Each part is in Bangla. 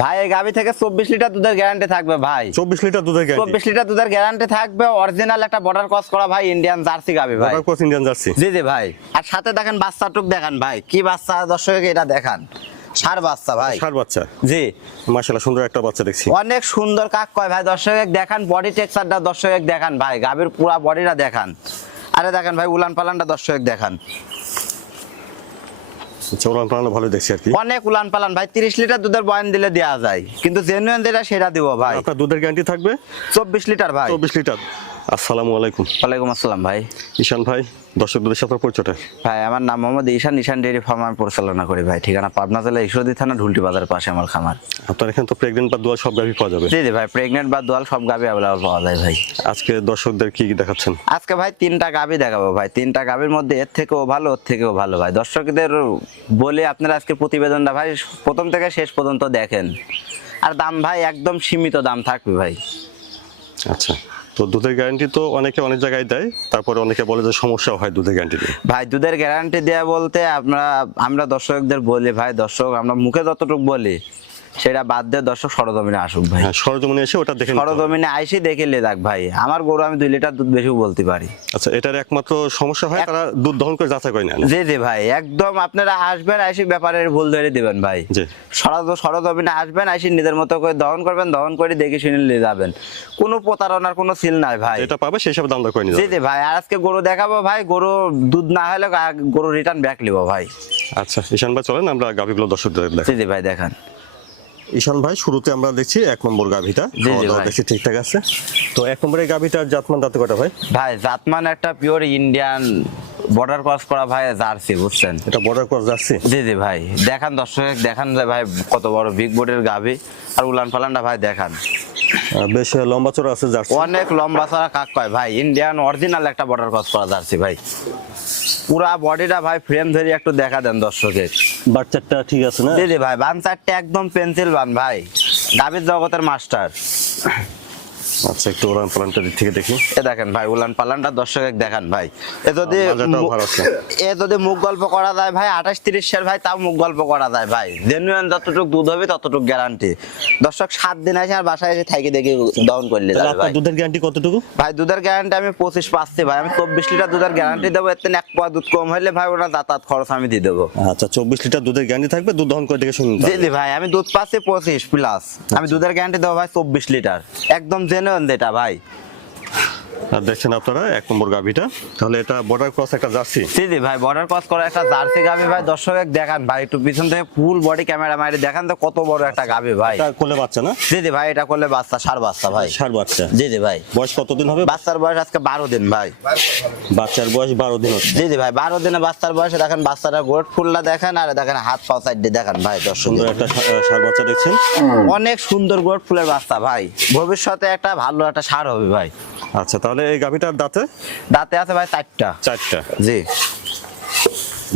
ভাই এই গাভি থেকে চব্বিশ লিটার দুধের গ্যারান্টি থাকবে ভাই। চব্বিশ লিটার দুধের চব্বিশ লিটার দুধের গ্যারান্টি থাকবে অরিজিনাল একটা বর্ডার ক্রস করা ভাই ইন্ডিয়ান জার্সি গাভি ভাই। বর্ডার ক্রস ইন্ডিয়ান জার্সি জি জি ভাই। আর সাথে দেখেন বাচ্চাটুক দেখান ভাই কি বাচ্চা দর্শক এটা দেখান। বাচ্চা ভাই। ষাট বাচ্চা। জি। মাশাআল্লাহ সুন্দর একটা বাচ্চা দেখছি। অনেক সুন্দর কাক কয় ভাই দর্শক দেখান বডি টেক্সচারটা দর্শক দেখান ভাই গাভীর পুরা বডিটা দেখান। আরে দেখেন ভাই উলান পালানটা দর্শক দেখান। ভালো দেখছি আর কি। অনেক উলান পালান ভাই তিরিশ লিটার দুধের বয়ান দিলে দেওয়া যায়। কিন্তু জেনুইন যেটা সেটা দিব ভাই। আপনার দুধের গ্যারান্টি থাকবে? চব্বিশ লিটার ভাই। চব্বিশ লিটার। আসসালামু আলাইকুম। ওয়ালাইকুম আসসালাম ভাই। ঈশান ভাই দর্শকদের সাথে পরিচয়টা? ভাই আমার নাম মোহাম্মদ ঈশান ঈশান ডেয়ারি ফার্ম আমি পরিচালনা করি ভাই। ঠিকানা পাবনা জেলা ঈশ্বরদী থানা ঢুলটি বাজারের পাশে আমার খামার। আপনার এখানে তো প্রেগনেন্ট বা দোয়া সব গাভি পাওয়া যাবে। জি জি ভাই প্রেগনেন্ট বা দোয়াল সব গাভি অ্যাভেলেবল পাওয়া যায় ভাই। আজকে দর্শকদের কি কি দেখাচ্ছেন? আজকে ভাই তিনটা গাভি দেখাবো ভাই। তিনটা গাভির মধ্যে এর থেকেও ভালো ওর থেকেও ভালো ভাই। দর্শকদের বলে আপনারা আজকে প্রতিবেদনটা ভাই প্রথম থেকে শেষ পর্যন্ত দেখেন। আর দাম ভাই একদম সীমিত দাম থাকবে ভাই। আচ্ছা। তো দুধের গ্যারান্টি তো অনেকে অনেক জায়গায় দেয়, তারপরে অনেকে বলে যে সমস্যা হয় দুধের গ্যারান্টি ভাই, দুধের গ্যারান্টি দেয়া বলতে আমরা আমরা দর্শকদের বলি ভাই, দর্শক, আমরা মুখে যতটুকু বলি সেটা বাদ দিয়ে দর্শক সরজমিনে আসুক ভাই। হ্যাঁ সরজমিনে এসে ওটা দেখে। সরজমিনে আইসি দেখে লে যাক ভাই। আমার গরু আমি দুই লিটার দুধ বেশি বলতে পারি। আচ্ছা এটার একমাত্র সমস্যা হয় তারা দুধ দহন করে যাচাই করে না। জি জি ভাই একদম আপনারা আসবেন আইসি ব্যাপারের ভুল ধরে দিবেন ভাই। সরজ সরজমিনে আসবেন আইসি নিজের মতো করে দহন করবেন দহন করে দেখে শুনে নিয়ে যাবেন। কোনো প্রতারণার কোনো সিল নাই ভাই। এটা পাবে সেই হিসাবে দাম করে নিয়ে জি জি ভাই আর আজকে গরু দেখাবো ভাই গরু দুধ না হলে গরু রিটার্ন ব্যাক নিবো ভাই। আচ্ছা ঈশান ভাই চলেন আমরা গাভিগুলো দর্শকদের দেখ জি জি ভাই দেখান। ঈশান ভাই শুরুতে আমরা দেখছি এক নম্বর গাভিটা। দেখছি ঠিকঠাক আছে। তো এক নম্বরের গাভিটার জাতমান দাঁতে কটা ভাই? ভাই জাতমান একটা পিওর ইন্ডিয়ান বর্ডার ক্রস করা ভাই জার্সি বুঝছেন? এটা বর্ডার ক্রস জার্সি? জি জি ভাই। দেখান দর্শক দেখান যে ভাই কত বড় বিগ বোর্ডের গাভি। আর উলান ফালানটা ভাই দেখান। বেশ লম্বা চড়া আছে জার্সি। অনেক লম্বা চড়া কাক কয়? ভাই ইন্ডিয়ান অরিজিনাল একটা বর্ডার ক্রস করা জার্সি ভাই। পুরা বডিটা ভাই ফ্রেম ধরে একটু দেখা দেন দর্শকের। বাচ্চাটা ঠিক আছে না? জি জি ভাই বান চারটে একদম পেন্সিল বান ভাই। দাবির জগতের মাস্টার আচ্ছা একটু প্লানটা দিক থেকে দেখি। এ দেখেন ভাই উলান পালানটা দর্শক দেখান ভাই। এ যদি। এ যদি মুখ গল্প করা যায় ভাই আঠাশ তিরিশ শের ভাই তাও মুখ গল্প করা যায় ভাই। জেনুইন যতটুকু দুধ হবে ততটুকু গ্যারান্টি দর্শক সাত দিন আসে আর বাসায় এসে থাকি দেখি দহন করলে দুধের গ্যারান্টি কতটুকু? ভাই দুধের গ্যারান্টি আমি পঁচিশ পাচ্ছি ভাই। আমি চব্বিশ লিটার দুধের গ্যারান্টি দেবো এর এক পোয়া দুধ কম হলে ভাই ওটা যাতায়াত খরচ আমি দিয়ে দেবো। আচ্ছা চব্বিশ লিটার দুধের গ্যারান্টি থাকবে দুধ দহন করে দেখে শুনুন জি ভাই আমি দুধ পাচ্ছি পঁচিশ প্লাস আমি দুধের গ্যারান্টি দেবো ভাই চব্বিশ লিটার। একদম জেনুইন যেটা ভাই। আর দেখছেন আপনারা এক নম্বর গাভিটা। তাহলে এটা বর্ডার ক্রস একটা জার্সি। জি জি ভাই বর্ডার ক্রস করা একটা জার্সি গাবি ভাই দর্শক দেখান ভাই একটু পিছন থেকে ফুল বডি ক্যামেরা মারি দেখান তো কত বড় একটা গাবি ভাই। এটা কোলে বাচ্চা না? জি জি ভাই এটা করলে বাচ্চা সার বাচ্চা ভাই। ষাট বাচ্চা। জি জি ভাই। বয়স কতদিন হবে? বাচ্চার বয়স আজকে বারো দিন ভাই। বাচ্চার বয়স বারো দিন হচ্ছে। জি জি ভাই বারো দিনে বাচ্চার বয়সে দেখেন বাচ্চাটা গোট ফুলটা দেখেন আর দেখেন হাত পা সাইড দিয়ে দেখেন ভাই দর্শক। সুন্দর একটা ষাট বাচ্চা দেখছেন। অনেক সুন্দর গোট ফুলের বাচ্চা ভাই। ভবিষ্যতে একটা ভালো একটা সার হবে ভাই। আচ্ছা তাহলে এই গাভিটার দাঁতে? দাঁতে আছে ভাই চারটা। চারটা। জি।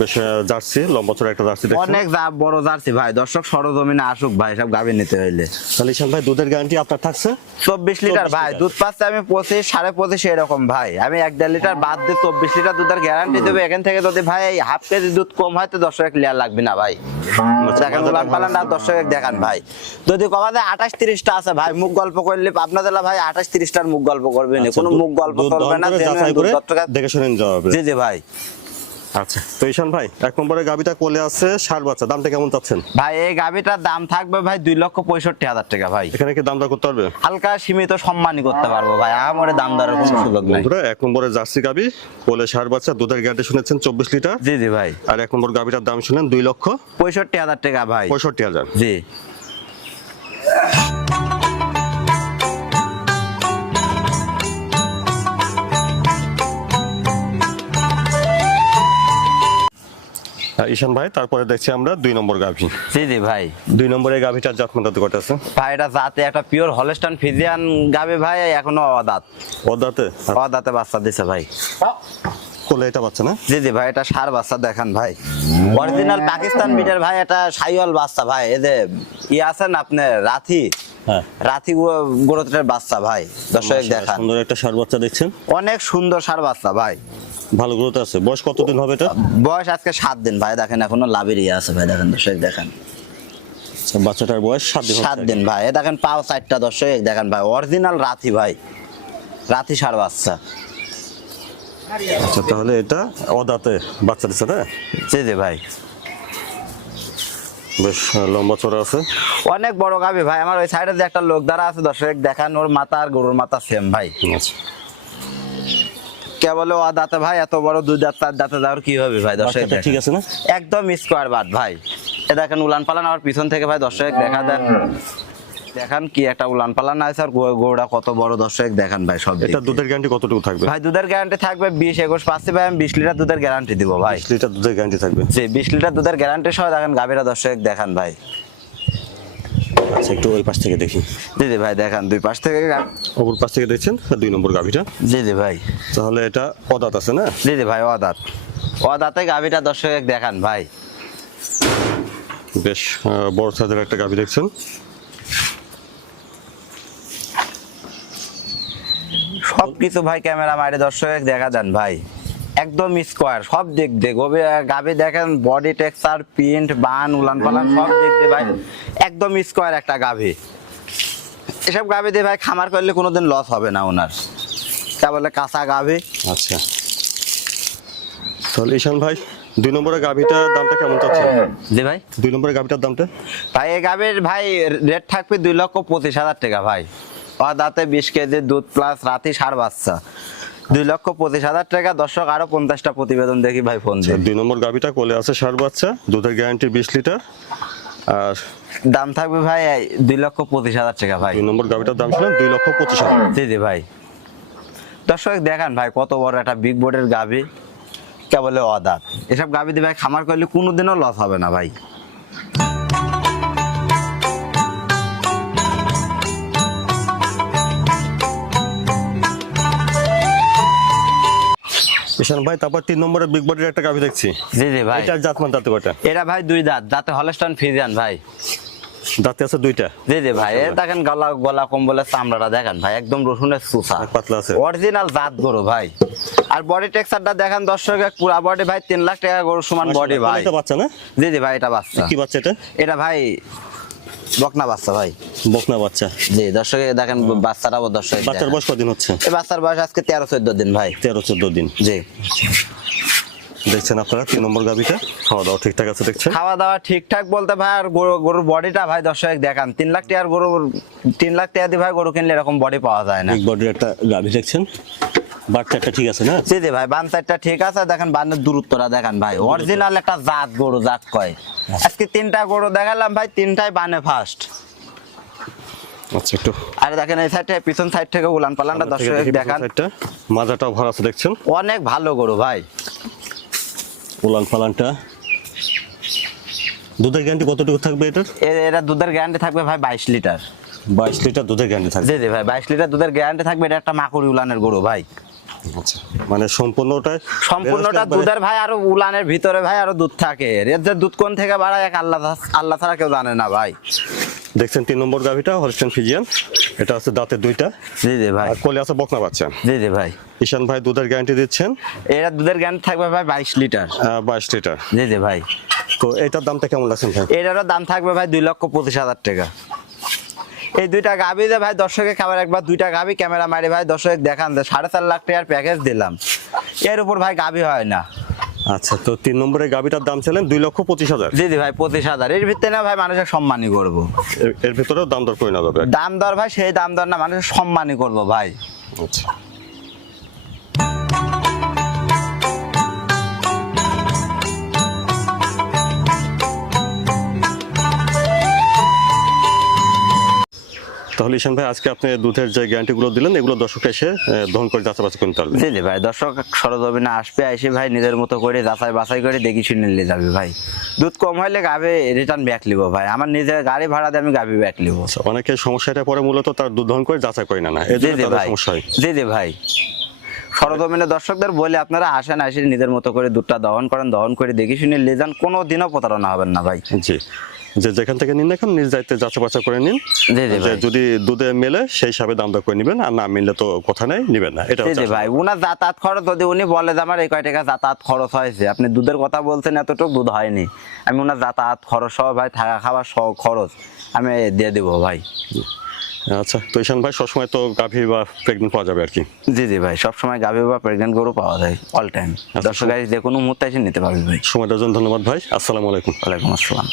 বেশ জার্সি লম্বা চড়া একটা জার্সি অনেক বড় জার্সি ভাই দর্শক সরজমিনে আসুক ভাই সব গাভি নিতে হইলে। তাহলে ভাই দুধের গ্যারান্টি আপনার থাকছে? চব্বিশ লিটার ভাই দুধ পাচ্ছে আমি পঁচিশ সাড়ে পঁচিশ এরকম ভাই। আমি এক দেড় লিটার বাদ দিয়ে চব্বিশ লিটার দুধের গ্যারান্টি দেবো। এখান থেকে যদি ভাই হাফ কেজি দুধ কম হয় তো দর্শক লেয়ার লাগবে না ভাই। দেখেন উলান পালান আর দর্শক দেখান ভাই। যদি কমা যায় আঠাশ তিরিশটা আছে ভাই মুখ গল্প করলে আপনাদের ভাই আঠাশ তিরিশটার মুখ গল্প করবে না আচ্ছা, কোনো মুখ গল্প চলবে না দেখে শুনে হবে। জি জি ভাই। আচ্ছা। তো ঈশান ভাই এক নম্বরে গাভিটা কোলে আছে ষাট বাচ্চা দামটা কেমন চাচ্ছেন? ভাই এই গাভিটার দাম থাকবে ভাই দুই লক্ষ পঁয়ষট্টি হাজার টাকা ভাই। এখানে কি দাম দর করতে পারবে? হালকা সীমিত সম্মানই করতে পারব ভাই আমারে দাম দরের কোনো সুযোগ নাই। বন্ধুরা এক নম্বরে জার্সি গাভি কোলে ষাট বাচ্চা দুধের গ্যারান্টি শুনেছেন চব্বিশ লিটার। জি জি ভাই। আর এক নম্বর গাভিটার দাম শুনেন দুই লক্ষ পঁয়ষট্টি হাজার টাকা ভাই। পঁয়ষট্টি হাজার। জি। আর ঈশান ভাই তারপরে দেখছি আমরা দুই নম্বর গাভি। জি জি ভাই। দুই নম্বরে গাভিটার কটা আছে? ভাই এটা জাতে একটা পিওর হলস্টান ফিজিয়ান গাবে ভাই এখনও অদাত। অদাতে? অদাতে বাচ্চা দিছে ভাই। কোলে এটা বাচ্চা না? জি জি ভাই এটা সার বাচ্চা দেখান ভাই। অরিজিনাল পাকিস্তান বিটের ভাই এটা সাইওয়াল বাচ্চা ভাই। এদের ই আছেন আপনি রাথি হ্যাঁ। রাথি গোরতের বাচ্চা ভাই। দর্শক দেখান। সুন্দর একটা ষাট বাচ্চা দেখছেন। অনেক সুন্দর সার বাচ্চা ভাই। ভালো গ্রোথ আছে। বয়স কতদিন হবে এটা? বয়স আজকে সাত দিন ভাই। দেখেন এখনও লাভের ইয়ে আছে ভাই। দেখেন দর্শক দেখেন। আচ্ছা, বাচ্চাটার বয়স সাত দিন সাত দিন ভাই। দেখেন পাও চারটা দর্শক দেখেন ভাই। অরিজিনাল রাথি ভাই। রাথি সার বাচ্চা। আচ্ছা তাহলে এটা অদাতে বাচ্চা দিচ্ছে না? জি জি ভাই। বেশ লম্বা চড়া আছে। অনেক বড় গাবি ভাই আমার ওই সাইডে যে একটা লোক দ্বারা আছে দর্শক দেখান ওর মাথা আর গরুর মাথা সেম ভাই। আচ্ছা। কে বলে ও দাঁতে ভাই এত বড় দুই দাঁত চার দাঁতে যাওয়ার কি হবে ভাই? দর্শক ঠিক আছে না? একদম স্কোয়ার বাদ ভাই। এ দেখেন উলান পালান আমার পিছন থেকে ভাই দর্শক দেখা দেন দেখান কি একটা উলান পালান আছে আর গো- গরুটা কত বড় দর্শক দেখান ভাই সব এটা দুধের গ্যারান্টি কতটুকু থাকবে? ভাই দুধের গ্যারান্টি থাকবে বিশ একুশ পাচ্ছি ভাই আমি বিশ লিটার দুধের গ্যারান্টি দিব ভাই। বিশ লিটার দুধের গ্যারান্টি থাকবে। জি বিশ লিটার দুধের গ্যারান্টি সহ দেখেন গাভীরা দর্শক দেখান ভাই। আচ্ছা একটু ওই পাশ থেকে দেখি। জি জি ভাই দেখান দুই পাশ থেকে। অপর পাশ থেকে দেখছেন? দুই নম্বর গাভিটা? জি জি ভাই। তাহলে এটা অদাত আছে না? জি জি ভাই অদাত। অদাতে গাভীটা দর্শক দেখান ভাই। বেশ বড় সাইজের একটা গাভি দেখছেন। সব কিছু ভাই ক্যামেরা মারে দর্শক দেখা যান ভাই। একদম স্কোয়ার সব দিক দিয়ে। গভী গাভী দেখেন বডি টেক্সচার প্রিন্ট বান উলান পালান সব দিক দিয়ে ভাই। একদম স্কোয়ার একটা গাভী। এসব গাভী দিয়ে ভাই খামার করলে কোনোদিন লস হবে না ওনার। তা বলে কাঁচা গাভী। আচ্ছা। তাহলে ঈশান ভাই দুই নম্বরের গাভিটার দামটা কেমন চাচ্ছে জি ভাই। দুই নম্বরের গাভিটার দামটা? ভাই এই গাভীর ভাই রেট থাকবে দুই লক্ষ পঁচিশ হাজার টাকা ভাই। ও দাঁতে বিশ কেজি দুধ প্লাস রাতি সার বাচ্চা। দুই লক্ষ পঁচিশ হাজার টাকা। দর্শক আরও পঞ্চাশটা প্রতিবেদন দেখি ভাই ফোন দিয়ে। দুই নম্বর গাভিটা কোলে আছে ষাট বাচ্চা দুধের গ্যারান্টি বিশ লিটার। আর দাম থাকবে ভাই দুই লক্ষ পঁচিশ হাজার টাকা ভাই। দুই নম্বর গাভিটার দাম ছিল দুই লক্ষ পঁচিশ হাজার। জি জি ভাই। দর্শক দেখান ভাই কত বড় একটা বিগ বোর্ডের গাভি। কেবলে অদাত। এসব গাভি দিয়ে ভাই খামার করলে কোনোদিনও লস হবে না ভাই। ঈশান ভাই তারপর তিন নম্বরের বিগ বডির একটা গাভি দেখছি। জি জি ভাই। এটার জাতমান দাঁতে কয়টা? এরা ভাই দুই দাঁত দাঁতে হলস্টন ফিজিয়ান ভাই। দাঁতে আছে দুইটা? জি জি ভাই। দেখেন গলা গলা কম্বলের চামড়াটা দেখেন ভাই একদম রসুনের সুসা পাতলা আছে। অরিজিনাল জাত গরু ভাই। আর বডি টেক্সচারটা দেখেন দর্শক পুরা বডি ভাই তিন লাখ টাকা গরু সমান বডি ভাই। বাচ্চা না? জি জি ভাই এটা বাচ্চা। কি বাচ্চা এটা? এটা ভাই বকনা বাচ্চা ভাই। বকনা বাচ্চা। জি দর্শকে দেখেন বাচ্চাটাও দর্শক বাচ্চার বয়স কদিন হচ্ছে? এই বাচ্চার বয়স আজকে তেরো চোদ্দ দিন ভাই। তেরো চোদ্দ দিন। জি। দেখছেন আপনারা তিন নম্বর গাভিটা? খাওয়া দাওয়া ঠিকঠাক আছে দেখছেন? খাওয়া দাওয়া ঠিকঠাক বলতে ভাই আর গরু গরুর বডিটা ভাই দর্শক দেখান। তিন লাখ টাকার গরু তিন লাখ টাকা দিয়ে ভাই গরু কিনলে এরকম বডি পাওয়া যায় না। বডির একটা গাভি দেখছেন? বাচ্চাটা ঠিক আছে না? জি ভাই ঠিক আছে দেখেন বানের দূরত্বটা দেখেন ভাই অরিজিনাল একটা জাত গরু জাত কয়। আজকে তিনটা গরু দেখালাম ভাই তিনটাই বানে ফার্স্ট আচ্ছা একটু আর দেখেন এই সাইড পিছন সাইড থেকে উলান পালানটা আমরা থেকে দর্শক দেখি দেখান। মাজাটাও ভরা আছে দেখছেন? অনেক ভালো গরু ভাই। উলান পালানটা। দুধের গ্যারান্টি কতটুকু থাকবে এটার? এ- এরা দুধের গ্যারান্টি থাকবে ভাই বাইশ লিটার। বাইশ লিটার দুধের গ্যারান্টি থাকবে। জি জি ভাই বাইশ লিটার দুধের গ্যারান্টি থাকবে এটা একটা মাকুড়ি উলানের গরু ভাই। আচ্ছা। মানে সম্পূর্ণটাই সম্পূর্ণটা দুধের ভাই আরও উলানের ভিতরে ভাই আরও দুধ থাকে। এর যে দুধ কোন থেকে বাড়ায় এক আল্লাহ আল্লাহ ছাড়া কেউ জানে না ভাই। দেখছেন তিন নম্বর গাভিটা হলস্টেন ফিজিয়ান। এটা আছে দাঁতের দুইটা। জি জি ভাই। আর কোলে আছে বকনা বাচ্চা। জি জি ভাই। ঈশান ভাই দুধের গ্যারান্টি দিচ্ছেন। এরা দুধের গ্যারান্টি থাকবে ভাই বাইশ লিটার। বাইশ লিটার। জি জি ভাই। তো এটার দামটা কেমন লাগছেন ভাই? এটারও দাম থাকবে ভাই দুই লক্ষ পঁচিশ হাজার টাকা। এই দুইটা গাভি যে ভাই দর্শকের খাবার একবার দুইটা গাবি ক্যামেরা মারি ভাই দর্শক দেখান দে সাড়ে চার লাখ টাকার প্যাকেজ দিলাম। এর উপর ভাই গাভি হয় না। আচ্ছা তো তিন নম্বরের গাবিটার দাম ছিলেন দুই লক্ষ পঁচিশ হাজার। জি জি ভাই পঁচিশ হাজার। এর ভিত্তিতে না ভাই মানুষের সম্মানই করব। এর- এর ভিতরেও দাম দর করে না যাবে। দাম দর ভাই সেই দাম দর না মানুষের সম্মানই করব ভাই। আচ্ছা। তাহলে ঈশান ভাই আজকে আপনি দুধের যে গ্যারান্টিগুলো দিলেন এগুলো দর্শক এসে দহন করে যাচাবাচা করতে পারবে। জি জি ভাই দর্শক সরজমিনে আসবে এসে ভাই নিজের মতো করে যাচাই বাছাই করে দেখি শুনে নিয়ে যাবে ভাই। দুধ কম হইলে গাভি রিটার্ন ব্যাক লিব ভাই। আমার নিজের গাড়ি ভাড়া দিয়ে আমি গাভি ব্যাক লিব অনেকের সমস্যাটা পরে মূলত তার দুধ দহন করে যাচাই করে না না এই জন্য তাদের সমস্যা হয়। জি জি ভাই। সরজমিনে দর্শকদের বলে আপনারা আসেন আসেন নিজের মতো করে দুধটা দহন করেন দহন করে দেখি শুনে যান কোনো দিনও প্রতারণা হবেন না ভাই। জি। যে যেখান থেকে নিন এখন নিজ দায়িত্বে যাচা বাচা করে নিন। যদি দুধে মেলে সেই হিসাবে দাম দর করে নেবেন আর না মিললে তো কথা নেই নেবেন না। এটা হচ্ছে ভাই উনার যাতায়াত খরচ যদি উনি বলে যে আমার এই কয় টাকা যাতায়াত খরচ হয়েছে আপনি দুধের কথা বলছেন এতটুকু দুধ হয়নি। আমি ওনার যাতায়াত খরচ সহ ভাই থাকা খাওয়া সহ খরচ আমি দিয়ে দেবো ভাই। আচ্ছা তো ঈশান ভাই সবসময় তো গাভী বা প্রেগনেন্ট পাওয়া যাবে আর কি? জি জি ভাই সবসময় গাভী বা প্রেগনেন্ট গরু পাওয়া যায় অল টাইম দর্শক গাড়ি যে কোনো মুহূর্তে এসে নিতে পারবে ভাই। সময় দেওয়ার জন্য ধন্যবাদ ভাই। আসসালামু আলাইকুম। ওয়ালাইকুম আসসালাম।